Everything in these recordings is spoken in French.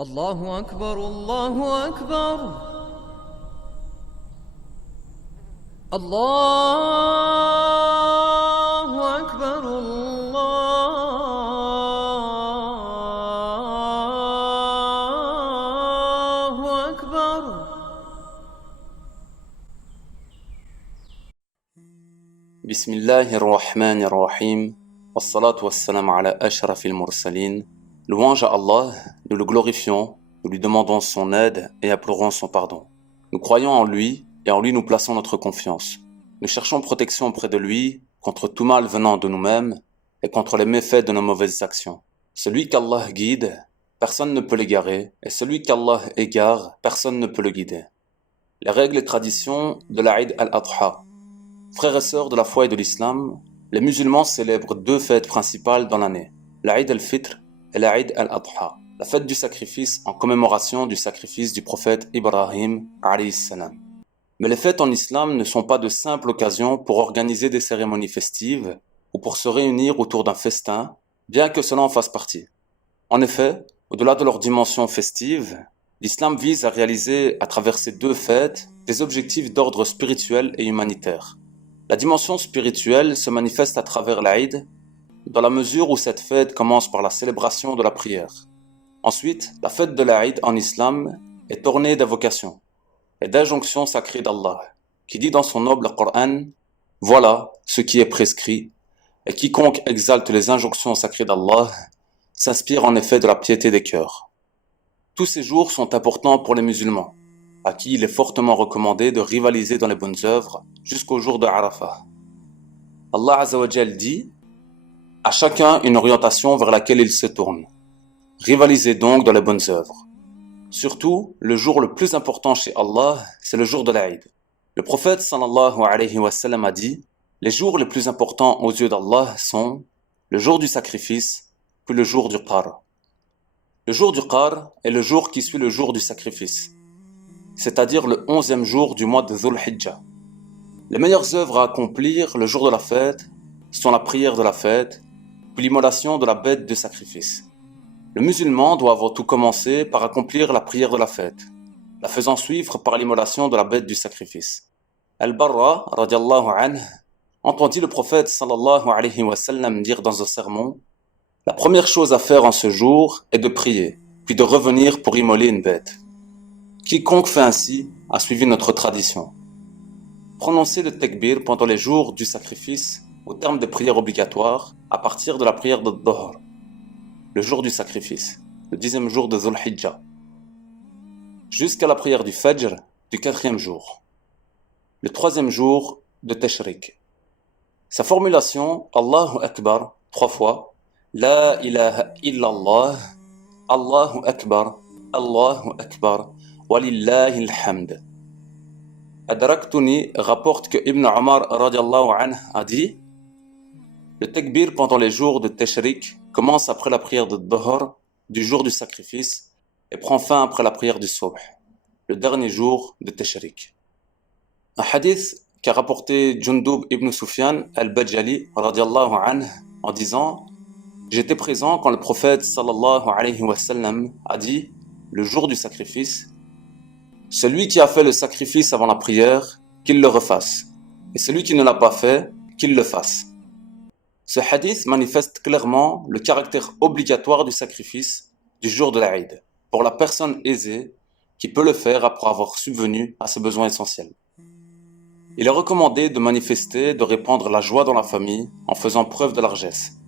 الله أكبر الله أكبر. الله أكبر الله أكبر. بسم الله الرحمن الرحيم والصلاة والسلام على أشرف المرسلين. Louange à Allah, nous le glorifions, nous lui demandons son aide et implorons son pardon. Nous croyons en lui et en lui nous plaçons notre confiance. Nous cherchons protection auprès de lui contre tout mal venant de nous-mêmes et contre les méfaits de nos mauvaises actions. Celui qu'Allah guide, personne ne peut l'égarer, et celui qu'Allah égare, personne ne peut le guider. Les règles et traditions de l'Aïd al-Adha. Frères et sœurs de la foi et de l'islam, les musulmans célèbrent deux fêtes principales dans l'année, l'Aïd al-Fitr et l'Aïd al-Adha, la fête du sacrifice en commémoration du sacrifice du prophète Ibrahim alayhi salam. Mais les fêtes en islam ne sont pas de simples occasions pour organiser des cérémonies festives ou pour se réunir autour d'un festin, bien que cela en fasse partie. En effet, au-delà de leur dimension festive, l'islam vise à réaliser à travers ces deux fêtes des objectifs d'ordre spirituel et humanitaire. La dimension spirituelle se manifeste à travers l'Aïd, dans la mesure où cette fête commence par la célébration de la prière. Ensuite, la fête de l'Aïd en islam est ornée d'invocations et d'injonctions sacrées d'Allah, qui dit dans son noble Coran « Voilà ce qui est prescrit, et quiconque exalte les injonctions sacrées d'Allah s'inspire en effet de la piété des cœurs. » Tous ces jours sont importants pour les musulmans, à qui il est fortement recommandé de rivaliser dans les bonnes œuvres jusqu'au jour de Arafah. Allah Azza wa Jal dit « À chacun une orientation vers laquelle il se tourne. Rivalisez donc dans les bonnes œuvres. » Surtout, le jour le plus important chez Allah, c'est le jour de l'Aïd. Le prophète sallallahu alayhi wa sallam a dit « Les jours les plus importants aux yeux d'Allah sont le jour du sacrifice, puis le jour du Qar. » Le jour du Qar est le jour qui suit le jour du sacrifice, c'est-à-dire le 11e jour du mois de Dhul Hijjah. Les meilleures œuvres à accomplir le jour de la fête sont la prière de la fête, puis l'immolation de la bête de sacrifice. Le musulman doit avant tout commencer par accomplir la prière de la fête, la faisant suivre par l'immolation de la bête du sacrifice. Al-Barra, radiallahu anhu, entendit le prophète sallallahu alayhi wa sallam dire dans un sermon « La première chose à faire en ce jour est de prier, puis de revenir pour immoler une bête. Quiconque fait ainsi a suivi notre tradition. » Prononcer le takbir pendant les jours du sacrifice au terme des prières obligatoires à partir de la prière de Dhuhr, le jour du sacrifice, le 10e jour de Dhul Hijjah, jusqu'à la prière du Fajr du 4e jour, le 3e jour de Tashrik. Sa formulation Allahu Akbar 3 fois, La ilaha illallah, Allahu Akbar, Walillahi alhamd. Adraktuni rapporte que Ibn Omar radiallahu anhu a dit « Le takbir pendant les jours de Tashrik commence après la prière de Dhuhr du jour du sacrifice et prend fin après la prière du Subh, le dernier jour de Tashrik. » Un hadith qu'a rapporté Jundub ibn Sufyan al-Bajali radiallahu anhu en disant « J'étais présent quand le prophète sallallahu alayhi wa sallam a dit le jour du sacrifice celui qui a fait le sacrifice avant la prière, qu'il le refasse, et celui qui ne l'a pas fait, qu'il le fasse. » Ce hadith manifeste clairement le caractère obligatoire du sacrifice du jour de l'Aïd, pour la personne aisée qui peut le faire après avoir subvenu à ses besoins essentiels. Il est recommandé de manifester, de répandre la joie dans la famille en faisant preuve de largesse.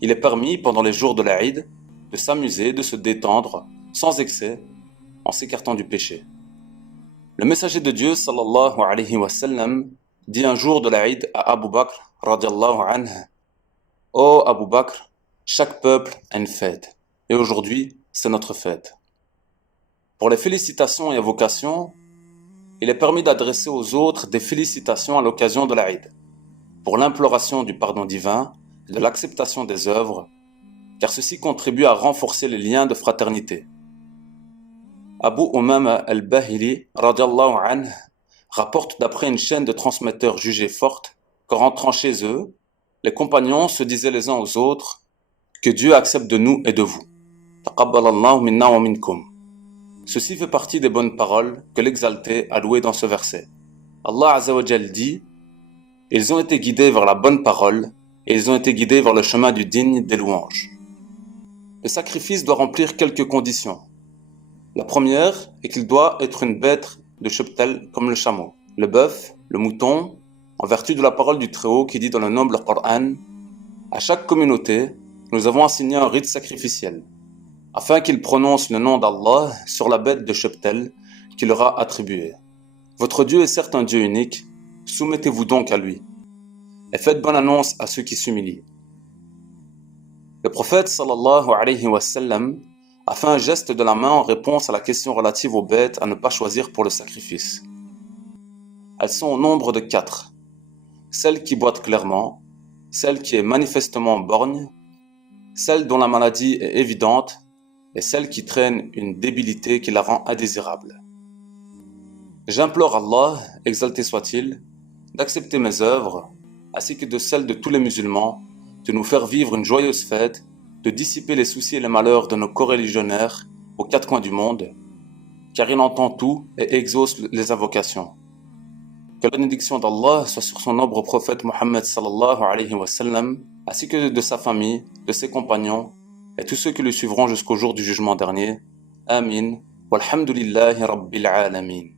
Il est permis pendant les jours de l'Aïd de s'amuser, de se détendre, sans excès, en s'écartant du péché. Le messager de Dieu sallallahu alayhi wa sallam dit un jour de l'Aïd à Abu Bakr radiallahu anhu « Ô Abu Bakr, chaque peuple a une fête, et aujourd'hui c'est notre fête. » Pour les félicitations et invocations, il est permis d'adresser aux autres des félicitations à l'occasion de l'Aïd, pour l'imploration du pardon divin et de l'acceptation des œuvres, car ceci contribue à renforcer les liens de fraternité. Abu Umama al-Bahili radiallahu anhu rapporte d'après une chaîne de transmetteurs jugée forte qu'en rentrant chez eux, les compagnons se disaient les uns aux autres que Dieu accepte de nous et de vous. Taqabbalallahu minna wa minkum. Ceci fait partie des bonnes paroles que l'Exalté a louées dans ce verset. Allah Azza wa Jal dit: ils ont été guidés vers la bonne parole et ils ont été guidés vers le chemin du digne des louanges. Le sacrifice doit remplir quelques conditions. La première est qu'il doit être une bête de cheptel comme le chameau, le bœuf, le mouton, en vertu de la parole du Très-Haut qui dit dans le noble Coran: à chaque communauté, nous avons assigné un rite sacrificiel, afin qu'il prononce le nom d'Allah sur la bête de cheptel qu'il leur a attribuée. Votre Dieu est certes un Dieu unique, soumettez-vous donc à lui, et faites bonne annonce à ceux qui s'humilient. Le prophète sallallahu alayhi wa sallam a fait un geste de la main en réponse à la question relative aux bêtes à ne pas choisir pour le sacrifice. Elles sont au nombre de 4. Celle qui boite clairement, celle qui est manifestement borgne, celle dont la maladie est évidente et celle qui traîne une débilité qui la rend indésirable. J'implore Allah, exalté soit-il, d'accepter mes œuvres, ainsi que de celles de tous les musulmans, de nous faire vivre une joyeuse fête, de dissiper les soucis et les malheurs de nos coreligionnaires aux 4 coins du monde, car il entend tout et exauce les invocations. Que la bénédiction d'Allah soit sur son noble prophète Muhammad sallallahu alayhi wa sallam, ainsi que de sa famille, de ses compagnons, et tous ceux qui le suivront jusqu'au jour du jugement dernier. Amin. Walhamdulillahi rabbil alamin.